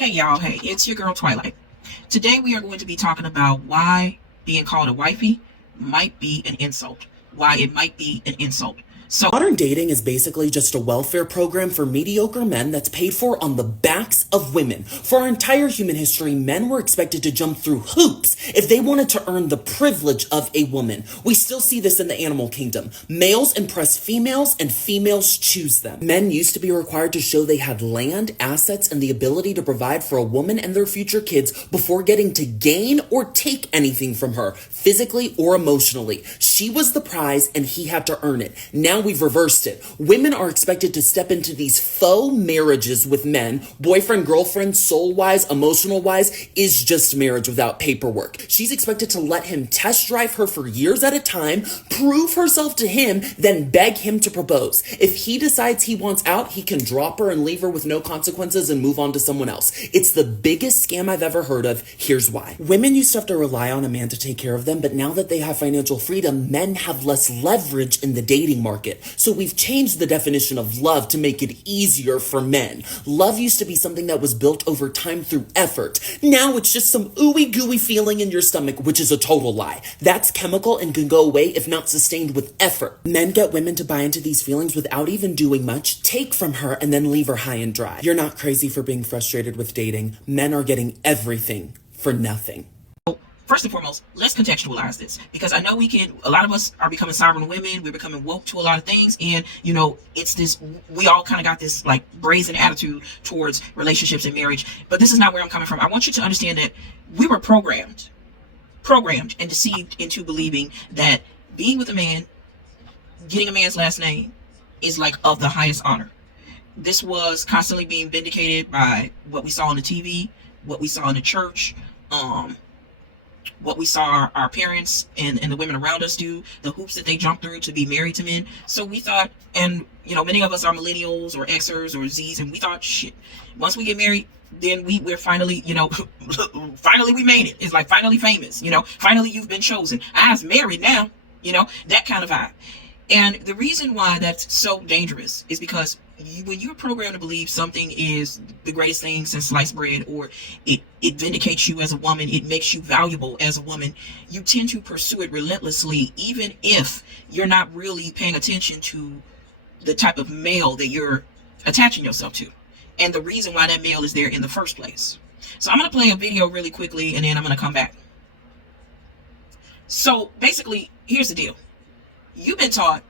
Hey y'all, hey, it's your girl Twilight. Today we are going to be talking about why being called a wifey might be an insult. Why it might be an insult. So, Modern dating is basically just a welfare program for mediocre men that's paid for on the backs of women. For our entire human history, men were expected to jump through hoops if they wanted to earn the privilege of a woman. We still see this in the animal kingdom. Males impress females and females choose them. Men used to be required to show they had land, assets, and the ability to provide for a woman and their future kids before getting to gain or take anything from her, physically or emotionally. She was the prize and he had to earn it. Now we've reversed it. Women are expected to step into these faux marriages with men. Boyfriend, girlfriend, soul-wise, emotional-wise, is just marriage without paperwork. She's expected to let him test drive her for years at a time, prove herself to him, then beg him to propose. If he decides he wants out, he can drop her and leave her with no consequences and move on to someone else. It's the biggest scam I've ever heard of. Here's why. Women used to have to rely on a man to take care of them, but now that they have financial freedom, men have less leverage in the dating market. So we've changed the definition of love to make it easier for men. Love used to be something that was built over time through effort. Now it's just some ooey gooey feeling in your stomach, which is a total lie. That's chemical and can go away if not sustained with effort. Men get women to buy into these feelings without even doing much, take from her, and then leave her high and dry. You're not crazy for being frustrated with dating. Men are getting everything for nothing. first and foremost, let's contextualize this, because I know a lot of us are becoming sovereign women. We're becoming woke to a lot of things. And, it's this, we all kind of got this like brazen attitude towards relationships and marriage. But this is not where I'm coming from. I want you to understand that we were programmed and deceived into believing that being with a man, getting a man's last name is like of the highest honor. This was constantly being vindicated by what we saw on the TV, what we saw in the church, what we saw our parents and the women around us do, the hoops that they jump through to be married to men. So we thought, and many of us are millennials or Xers or Zs, and we thought, shit, once we get married, then we're finally, finally we made it. It's like finally famous, finally you've been chosen. I was married now, that kind of vibe. And the reason why that's so dangerous is because when you're programmed to believe something is the greatest thing since sliced bread, or it vindicates you as a woman, it makes you valuable as a woman, you tend to pursue it relentlessly, even if you're not really paying attention to the type of male that you're attaching yourself to, and the reason why that male is there in the first place. So I'm going to play a video really quickly, and then I'm going to come back. So basically, here's the deal. You've been taught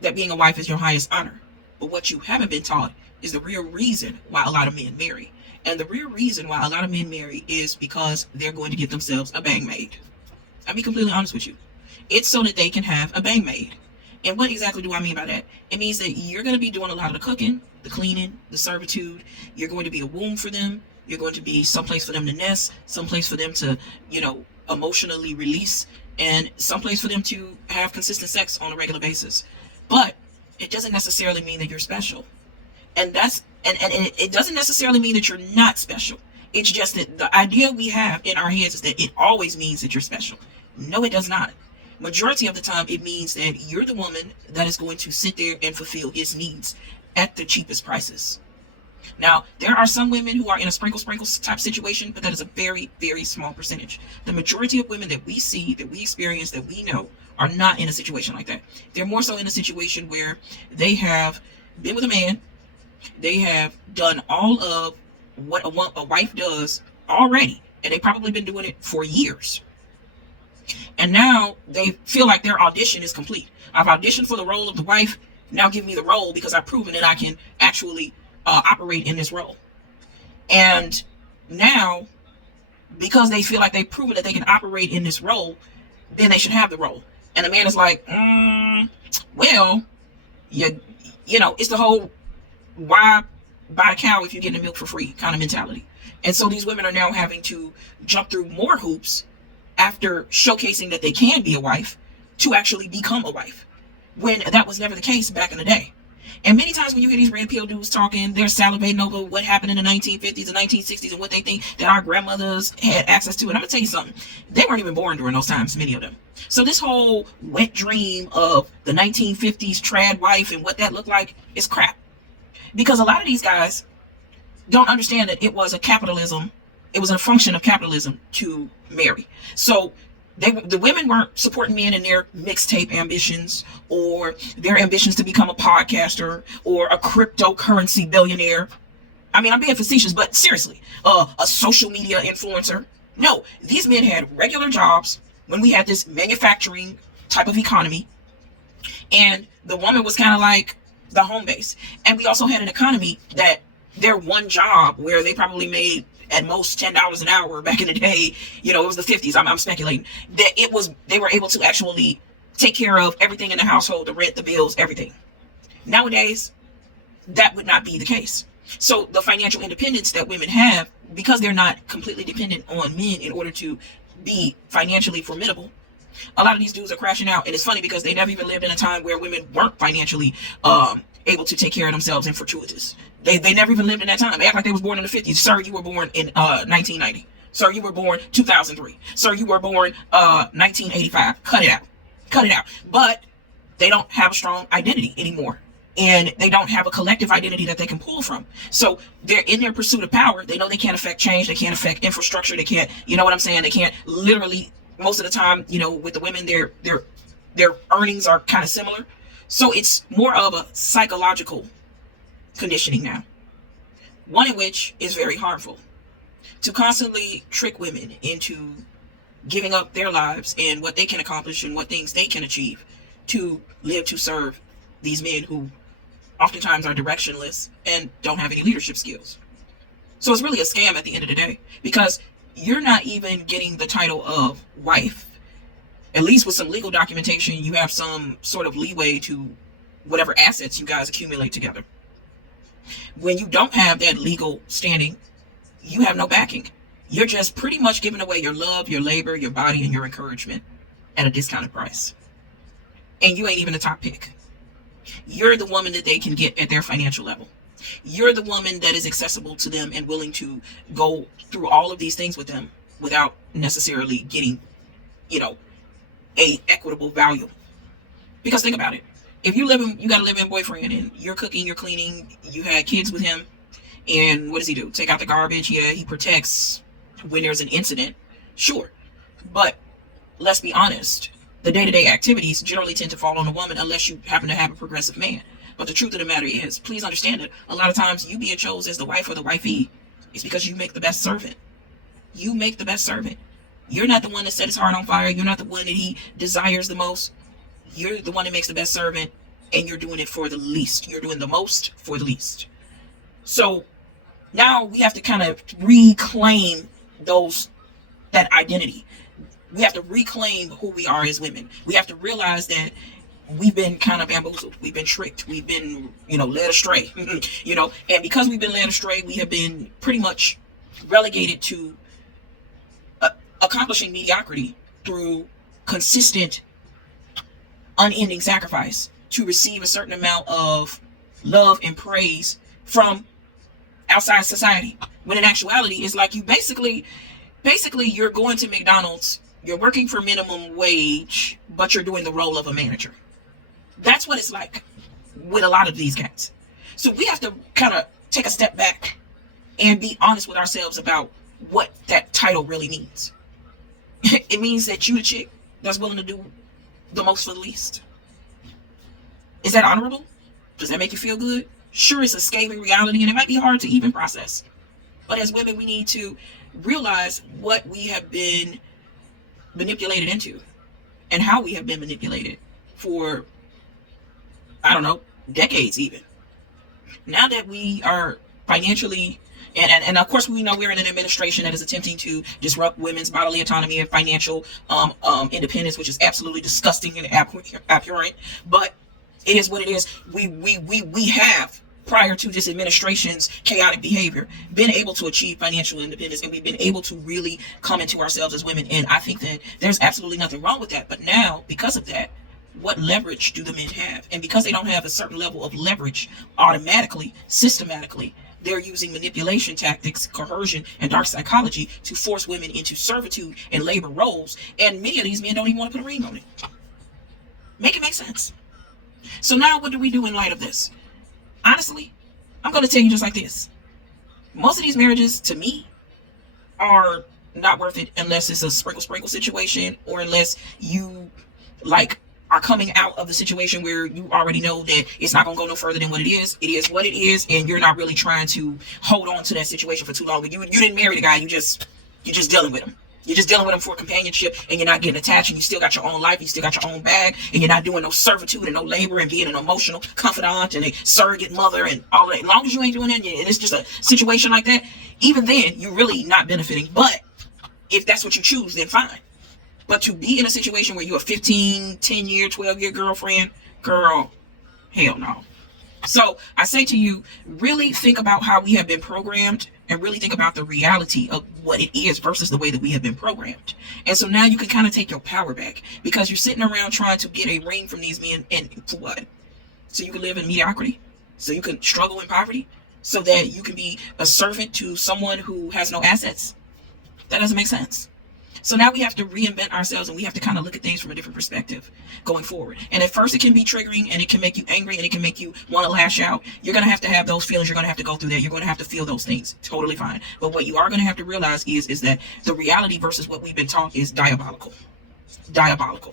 that being a wife is your highest honor. But what you haven't been taught is the real reason why a lot of men marry. And the real reason why a lot of men marry is because they're going to get themselves a bang maid. I'll be completely honest with you. It's so that they can have a bang maid. And what exactly do I mean by that? It means that you're going to be doing a lot of the cooking, the cleaning, the servitude. You're going to be a womb for them. You're going to be someplace for them to nest, someplace for them to, emotionally release, and someplace for them to have consistent sex on a regular basis. But it doesn't necessarily mean that you're special. And it doesn't necessarily mean that you're not special. It's just that the idea we have in our heads is that it always means that you're special. No, it does not. Majority of the time, it means that you're the woman that is going to sit there and fulfill his needs at the cheapest prices. Now, there are some women who are in a sprinkle type situation, but that is a very, very small percentage. The majority of women that we see, that we experience, that we know, are not in a situation like that. They're more so in a situation where they have been with a man, they have done all of what a wife does already, and they've probably been doing it for years. And now they feel like their audition is complete. I've auditioned for the role of the wife, now give me the role because I've proven that I can actually operate in this role. And now, because they feel like they've proven that they can operate in this role, then they should have the role. And the man is like, well, it's the whole why buy a cow if you're getting the milk for free kind of mentality. And so these women are now having to jump through more hoops after showcasing that they can be a wife to actually become a wife, when that was never the case back in the day. And many times when you hear these red pill dudes talking, they're salivating over what happened in the 1950s and 1960s and what they think that our grandmothers had access to. And I'm going to tell you something. They weren't even born during those times, many of them. So this whole wet dream of the 1950s trad wife and what that looked like is crap. Because a lot of these guys don't understand that it was a capitalism. It was a function of capitalism to marry. So the women weren't supporting men in their mixtape ambitions or their ambitions to become a podcaster or a cryptocurrency billionaire. I mean, I'm being facetious, but seriously, a social media influencer. No, these men had regular jobs when we had this manufacturing type of economy. And the woman was kind of like the home base. And we also had an economy that their one job where they probably made at most $10 an hour back in the day, it was the 50s, I'm speculating, that they were able to actually take care of everything in the household, the rent, the bills, everything. Nowadays, that would not be the case. So the financial independence that women have, because they're not completely dependent on men in order to be financially formidable, a lot of these dudes are crashing out. And it's funny because they never even lived in a time where women weren't financially able to take care of themselves and fortuitous. They never even lived in that time. They act like they was born in the 50s. Sir, you were born in 1990. Sir, you were born 2003. Sir, you were born 1985. Cut it out. But they don't have a strong identity anymore. And they don't have a collective identity that they can pull from. So they're in their pursuit of power. They know they can't affect change. They can't affect infrastructure. They can't, you know what I'm saying? They can't literally, most of the time, with the women, their earnings are kind of similar. So it's more of a psychological conditioning now. One in which is very harmful. To constantly trick women into giving up their lives and what they can accomplish and what things they can achieve to live to serve these men who oftentimes are directionless and don't have any leadership skills. So it's really a scam at the end of the day, because you're not even getting the title of wife. At least with some legal documentation, you have some sort of leeway to whatever assets you guys accumulate together. When you don't have that legal standing, you have no backing. You're just pretty much giving away your love, your labor, your body, and your encouragement at a discounted price. And you ain't even a top pick. You're the woman that they can get at their financial level. You're the woman that is accessible to them and willing to go through all of these things with them without necessarily getting, a equitable value. Because think about it. If you got a live-in boyfriend and you're cooking, you're cleaning, you had kids with him, and what does he do? Take out the garbage? Yeah, he protects when there's an incident. Sure. But let's be honest. The day-to-day activities generally tend to fall on a woman unless you happen to have a progressive man. But the truth of the matter is, please understand that a lot of times you being chosen as the wife or the wifey is because you make the best servant. You make the best servant. You're not the one that set his heart on fire. You're not the one that he desires the most. You're the one that makes the best servant, and you're doing it for the least. You're doing the most for the least. So now we have to kind of reclaim that identity. We have to reclaim who we are as women. We have to realize that we've been kind of bamboozled. We've been tricked. We've been, led astray. And because we've been led astray, we have been pretty much relegated to accomplishing mediocrity through consistent, unending sacrifice to receive a certain amount of love and praise from outside society. When in actuality, it's like you basically you're going to McDonald's. You're working for minimum wage, but you're doing the role of a manager. That's what it's like with a lot of these cats. So we have to kind of take a step back and be honest with ourselves about what that title really means. It means that you the chick that's willing to do the most for the least. Is that honorable? Does that make you feel good? Sure, it's a scathing reality and it might be hard to even process. But as women, we need to realize what we have been manipulated into and how we have been manipulated for, decades even. Now that we are financially, and of course we know we're in an administration that is attempting to disrupt women's bodily autonomy and financial independence, which is absolutely disgusting and abhorrent, but it is what it is. We have, prior to this administration's chaotic behavior, been able to achieve financial independence, and we've been able to really come into ourselves as women. And I think that there's absolutely nothing wrong with that. But now, because of that, what leverage do the men have? And because they don't have a certain level of leverage automatically, systematically, they're using manipulation tactics, coercion, and dark psychology to force women into servitude and labor roles. And many of these men don't even want to put a ring on it. Make it make sense. So now what do we do in light of this? Honestly, I'm going to tell you just like this. Most of these marriages, to me, are not worth it unless it's a sprinkle situation, or unless you like are coming out of the situation where you already know that it's not going to go no further than what it is. It is what it is, and you're not really trying to hold on to that situation for too long. But you didn't marry the guy, you're just dealing with him. You're just dealing with him for companionship, and you're not getting attached, and you still got your own life, you still got your own bag, and you're not doing no servitude and no labor and being an emotional confidant and a surrogate mother and all that. As long as you ain't doing that, and it's just a situation like that, even then, you're really not benefiting. But if that's what you choose, then fine. But to be in a situation where you're a 15, 10-year, 12-year girlfriend, girl, hell no. So I say to you, really think about how we have been programmed, and really think about the reality of what it is versus the way that we have been programmed. And so now you can kind of take your power back, because you're sitting around trying to get a ring from these men, and for what? So you can live in mediocrity? So you can struggle in poverty? So that you can be a servant to someone who has no assets? That doesn't make sense. So now we have to reinvent ourselves, and we have to kind of look at things from a different perspective going forward. And at first it can be triggering, and it can make you angry, and it can make you want to lash out. You're going to have those feelings. You're going to have to go through that. You're going to have to feel those things. Totally fine. But what you are going to have to realize is that the reality versus what we've been taught is diabolical. Diabolical.